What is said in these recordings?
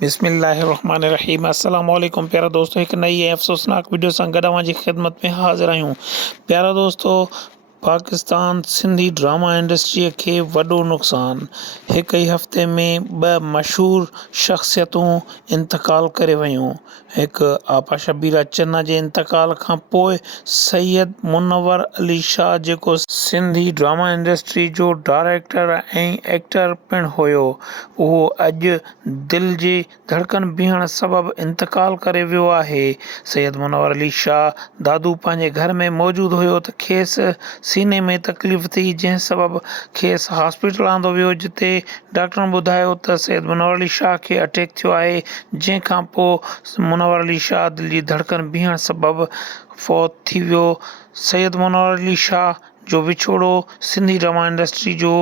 बिस्मिल्लाहिर्रहमानिर्रहीम अस्सलाम वालेकुम प्यारा दोस्तों, एक नई अफ़सोसनाक वीडियो सां गॾु अवां जी ख़िदमत में हाज़िर आहियूं। प्यारा दोस्तों, पाकिस्तान सिंधी ड्रामा इंडस्ट्रीअ खे वॾो नुक़सानु। हिकु ई हफ़्ते में ॿ मशहूर शख़्सियतूं इंतक़ाल करे वियूं। हिकु आपा शबीरा चन्ना जे इंतक़ाल खां पोइ सैयद मुनव्वर अली शाह जेको सिंधी ड्रामा इंडस्ट्री जो डायरेक्टर ऐं एक्टर पिणु हुयो, उहो अॼु दिलि जी धड़कन बीहण सबबि इंतक़ाल करे वियो आहे। सैयद मुनव्वर अली शाह दादू पंहिंजे घर में मौजूदु हुयो त खेसि सीने में तकलीफ़ थी, जंहिं सबबि खेसि हॉस्पिटल आंदो वियो, जिते डॉक्टरनि ॿुधायो त सैयद मुनव्वर अली शाह खे अटैक थियो आहे, जंहिं खां पोइ मुनव्वर अली शाह दिलि जी धड़कन बीहण सबबि फ़ौत थी वियो। सैयद मुनव्वर अली शाह जो विछोड़ो सिंधी ड्रामा इंडस्ट्री जो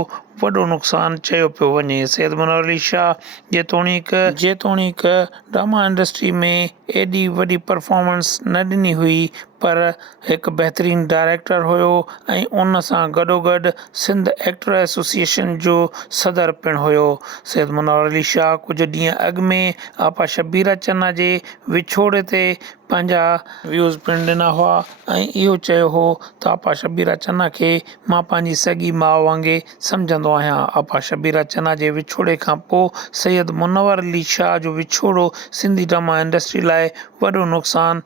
वॾो नुक़सानु चयो पियो वञे। सैयद मुनव्वर अली शाह जेतोणीक ड्रामा इंडस्ट्री में एॾी वॾी परफॉर्मेंस न ॾिनी हुई, पर हिकु बहितरीनु डायरेक्टर हुयो ऐं उन सां गॾोगॾु सिंध एक्टर एसोसिएशन जो सदर पिणु हुयो। सैयद मुनव्वर अली शाह कुझु ॾींहं अॻु में आपा शबीरा चन्ना जे विछोड़े ते पंहिंजा व्यूज़ पिणु ॾिना हुआ ऐं इहो चयो हो त आपा शबीरा चन्ना खे मां पंहिंजी सॻी माउ वांगुरु सम्झंदो आहियां। आपा शबीरा चन्ना जे विछोड़े खां पोइ सैयद मुनव्वर अली शाह जो विछोड़ो सिंधी ड्रामा इंडस्ट्री लाइ वॾो नुक़सानु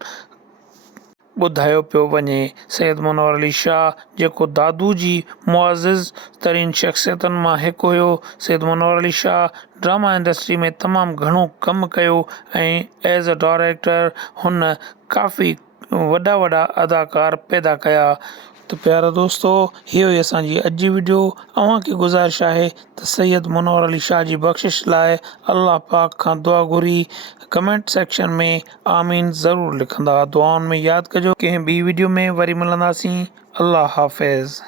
ॿुधायो पियो वञे। सैयद मुनव्वर अली शाह जेको दादू जी मुअज़्ज़िज़ तरीन शख़्सियतुनि मां हिकु हुयो। सैयद मुनव्वर अली शाह ड्रामा इंडस्ट्री में तमामु घणो कमु कयो ऐं एज़ अ डायरेक्टर हुन काफ़ी वॾा वॾा अदाकार पैदा कया। तो प्यारा दोस्तों, इहो ई असांजी अॼु जी वीडियो। अव्हांखे गुज़ारिश आहे त सैयद मुनव्वर अली शाह जी बख़्शिश लाइ अल्लाह पाक खां दुआ घुरी कमेंट सेक्शन में आमीन ज़रूरु लिखंदा। दुआउनि में यादि कजो। कंहिं ॿी वीडियो में वरी मिलंदासीं। अल्लाह हाफ़िज़।